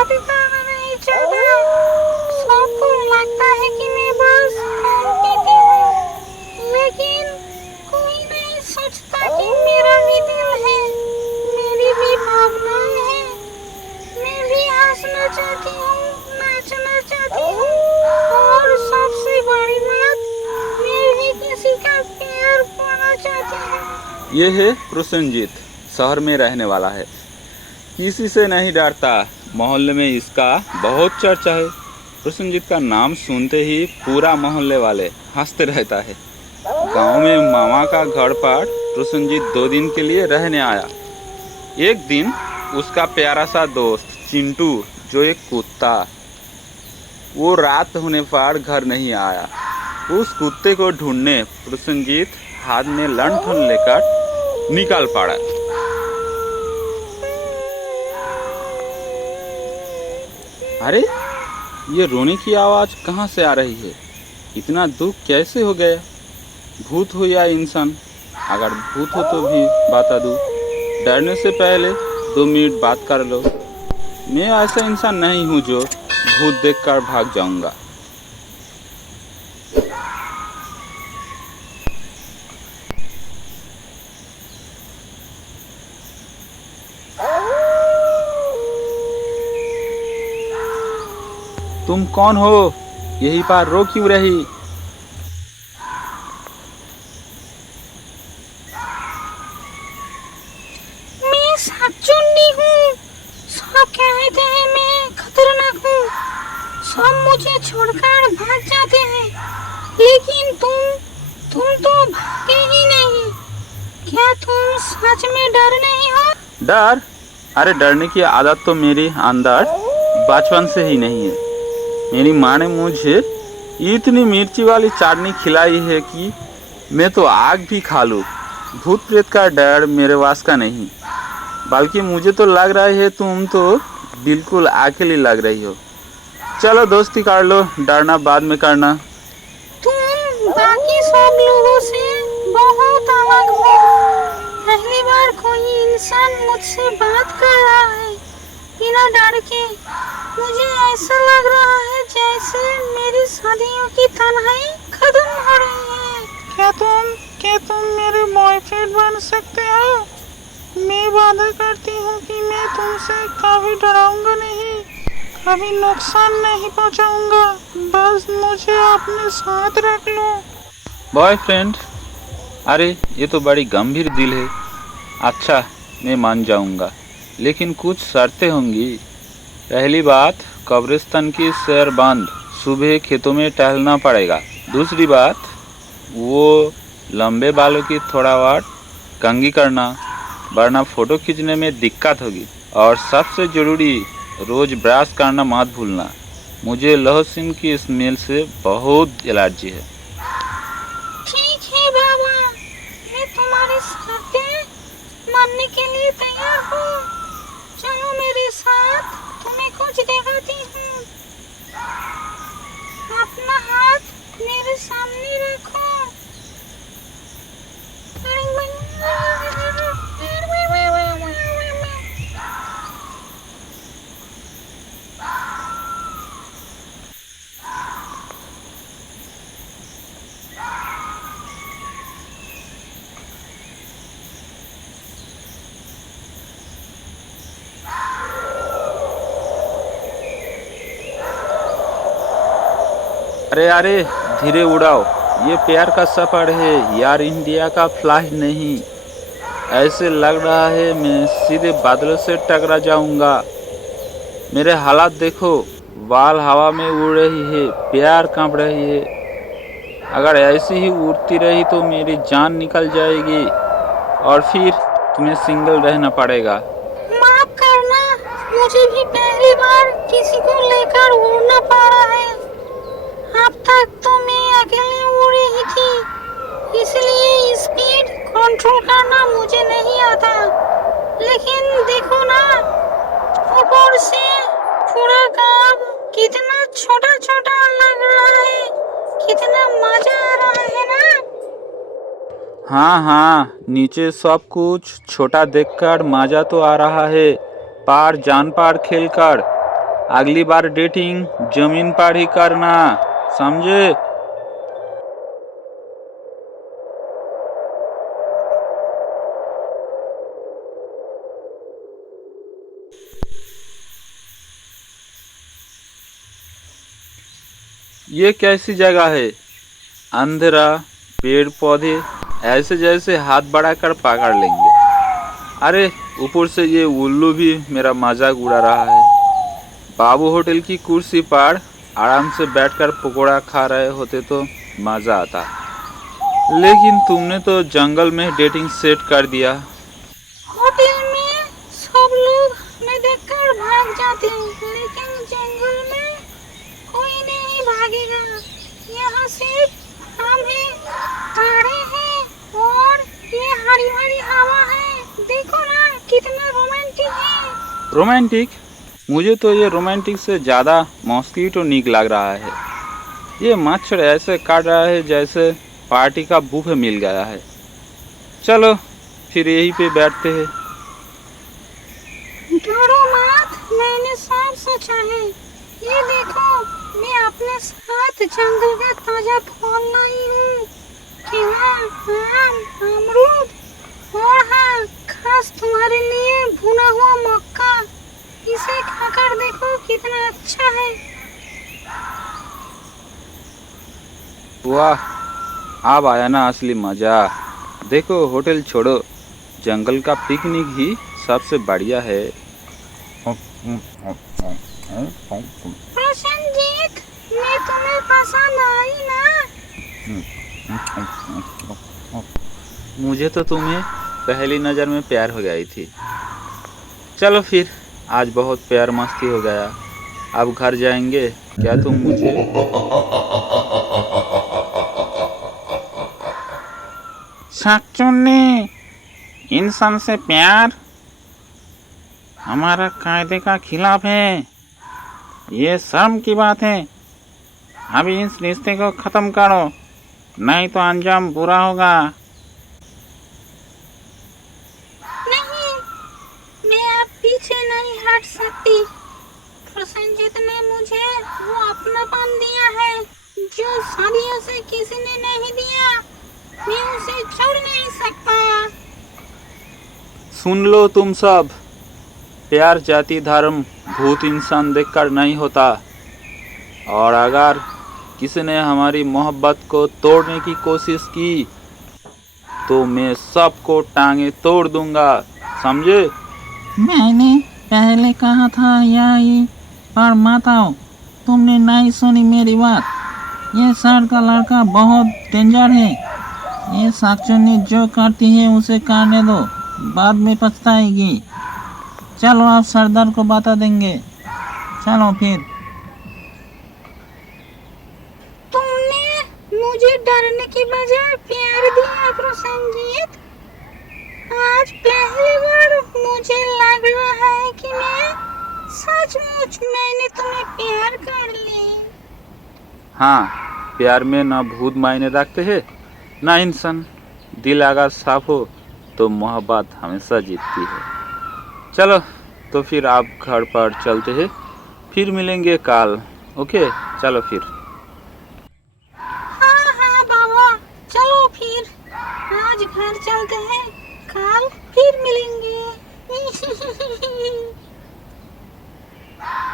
शादी करना नहीं चाहता। सबको लगता है कि मैं बस खून पीती हूँ, लेकिन कोई नहीं सोचता कि मेरा भी दिल है, मेरी भी भावनाएं हैं। मैं भी हंसना चाहती हूँ, नाचना चाहती हूँ, और सबसे बड़ी बात, मैं भी किसी का प्यार पाना चाहती हूँ। ये है प्रसेनजीत, शहर में रहने वाला है, किसी से नहीं डरता। मोहल्ले में इसका बहुत चर्चा है। प्रसेनजीत का नाम सुनते ही पूरा मोहल्ले वाले हंसते रहता है। गांव में मामा का घर पर प्रसेनजीत 2 दिन के लिए रहने आया। एक दिन उसका प्यारा सा दोस्त चिंटू, जो एक कुत्ता, वो रात होने पर घर नहीं आया। उस कुत्ते को ढूंढने प्रसेनजीत हाथ में लंठन लेकर निकल पड़ा। अरे, ये रोने की आवाज़ कहाँ से आ रही है? इतना दुख कैसे हो गया? भूत हो या इंसान? अगर भूत हो तो भी बता दूँ। डरने से पहले 2 मिनट बात कर लो। मैं ऐसा इंसान नहीं हूँ जो भूत देखकर भाग जाऊंगा। तुम कौन हो? यहीं पर रो क्यों रही? मैं शाकचुन्नी हूँ। सब कहते हैं मैं खतरनाक हूँ। सब मुझे छोड़कर भाग जाते हैं, लेकिन तुम तो भागे ही नहीं। क्या तुम सच में डर नहीं हो? डर? अरे, डरने की आदत तो मेरी अंदर बचपन से ही नहीं है। मेरी माँ ने मुझे इतनी मिर्ची वाली चाटनी खिलाई है कि मैं तो आग भी खा लूँ। भूत प्रेत का डर मेरे वास का नहीं। बल्कि मुझे तो लग रहा है तुम तो बिल्कुल अकेली लग रही हो। चलो दोस्ती कर लो, डरना बाद में करना। तुम बाकी सब लोगों से बहुत अलग हो। पहली बार कोई इंसान मुझसे बात कर रहा है बिना डर के। मुझे ऐसा लग रहा है जैसे मेरी सदियों की तन्हाई खत्म हो रही है। क्या तुम मेरे बॉयफ्रेंड बन सकते हो? मैं वादा करती हूँ कि मैं तुमसे कभी डराऊंगा नहीं, कभी नुकसान नहीं पहुँचाऊंगा। बस मुझे अपने साथ रख लो। बॉयफ्रेंड? अरे, ये तो बड़ी गंभीर दिल है। अच्छा, मैं मान जाऊंगा, लेकिन कुछ शर्तें होंगी। पहली बात, कब्रिस्तान की सैर बंद, सुबह खेतों में टहलना पड़ेगा। दूसरी बात, वो लंबे बालों की थोड़ा वाट कंघी करना, वरना फ़ोटो खींचने में दिक्कत होगी। और सबसे ज़रूरी, रोज़ ब्रश करना मत भूलना। मुझे लहसुन की स्मेल से बहुत एलर्जी है। ठीक है बाबा, मैं तुम्हारी शर्तें मानने के लिए तैयार हूँ। चलो मेरे साथ, तुम्हें कुछ दिखाती हूँ। अपना हाथ मेरे सामने रखो। अरे अरे, धीरे उड़ाओ। ये प्यार का सफ़र है यार, इंडिया का फ्लाइट नहीं। ऐसे लग रहा है मैं सीधे बादलों से टकरा जाऊंगा। मेरे हालात देखो, बाल हवा में उड़ रही है, पैर कांप रही है। अगर ऐसी ही उड़ती रही तो मेरी जान निकल जाएगी और फिर तुम्हें सिंगल रहना पड़ेगा। माफ करना, मुझे भी पहली बार किसी को लेकर उड़ना पड़ा है। अब तक तो मैं अकेले उड़ रही थी, इसलिए स्पीड कंट्रोल करना मुझे नहीं आता। लेकिन देखो ना, ऊपर से पूरा गांव कितना छोटा छोटा लग रहा है। कितना मजा आ रहा है ना। हाँ हाँ, नीचे सब कुछ छोटा देखकर मजा तो आ रहा है, पार जान पार खेलकर। अगली बार डेटिंग जमीन पर ही करना, समझे? ये कैसी जगह है? अंधेरा, पेड़ पौधे ऐसे जैसे हाथ बढ़ाकर पकड़ लेंगे। अरे ऊपर से ये उल्लू भी मेरा मजाक उड़ा रहा है। बाबू होटल की कुर्सी पर आराम से बैठकर पकोड़ा खा रहे होते तो मज़ा आता, लेकिन तुमने तो जंगल में डेटिंग सेट कर दिया। होटल में सब लोग हमें देखकर भाग जाते हैं, लेकिन जंगल में कोई नहीं भागेगा। यहाँ सिर्फ हम हैं, तारे हैं और ये हरी भरी हवा है। देखो ना कितना रोमांटिक है। रोमांटिक? मुझे तो ये रोमांटिक से ज़्यादा मॉस्किटो नीक लग रहा है। ये मच्छर ऐसे काट रहा है जैसे पार्टी का बुफे मिल गया है। चलो फिर यहीं पे बैठते हैं। डरो मत, मैंने सब सोचा है। ये देखो, मैं अपने साथ जंगल का ताजा फल लाई हूँ। केला, आम, अमरूद और हाँ, खास तुम्हारे लिए भुना हुआ मक्का। इसे खाकर देखो कितना अच्छा है। वाह, अब आया ना असली मज़ा। देखो होटल छोड़ो, जंगल का पिकनिक ही सबसे बढ़िया है। प्रसन्नजीत, मैं तुम्हें पसंद आई ना? मुझे तो तुम्हें पहली नज़र में प्यार हो गई थी। चलो फिर, आज बहुत प्यार मस्ती हो गया। अब घर जाएंगे क्या तुम मुझे? शाकचुन्नी, इंसान से प्यार हमारा कायदे का खिलाफ है। ये शर्म की बात है। अभी इस रिश्ते को खत्म करो, नहीं तो अंजाम बुरा होगा। नहीं, मैं अब पीछे नहीं हट सकती। प्रसन्नजीत ने मुझे वो अपनापन दिया है जो सदियों से किसी ने नहीं दिया। मैं उसे छोड़ नहीं सकता। सुन लो तुम सब, प्यार जाति धर्म भूत इंसान देखकर नहीं होता। और अगर किसी ने हमारी मोहब्बत को तोड़ने की कोशिश की तो मैं सबको टांगे तोड़ दूंगा, समझे? मैंने पहले कहा था यही, पर माताओ तुमने नहीं सुनी मेरी बात। ये सर का लड़का बहुत डेंजर है। ये शाकचुन्नी जो करती है उसे करने दो, बाद में पछताएगी। चलो आप सरदार को बता देंगे। चलो फिर। तुमने मुझे डरने की बजाय प्यार दिया प्रसन्नजीत। आज पहली बार मुझे लग रहा है कि सचमुच मैंने तुम्हें प्यार कर ली। हाँ, प्यार में ना भूत मायने रखते हैं ना इंसान। दिल अगर साफ हो तो मोहब्बत हमेशा जीतती है। चलो तो फिर आप घर पर चलते हैं, फिर मिलेंगे कल। ओके, चलो फिर। हाँ हाँ बाबा, चलो फिर। आज घर चलते हैं, कल फिर मिलेंगे।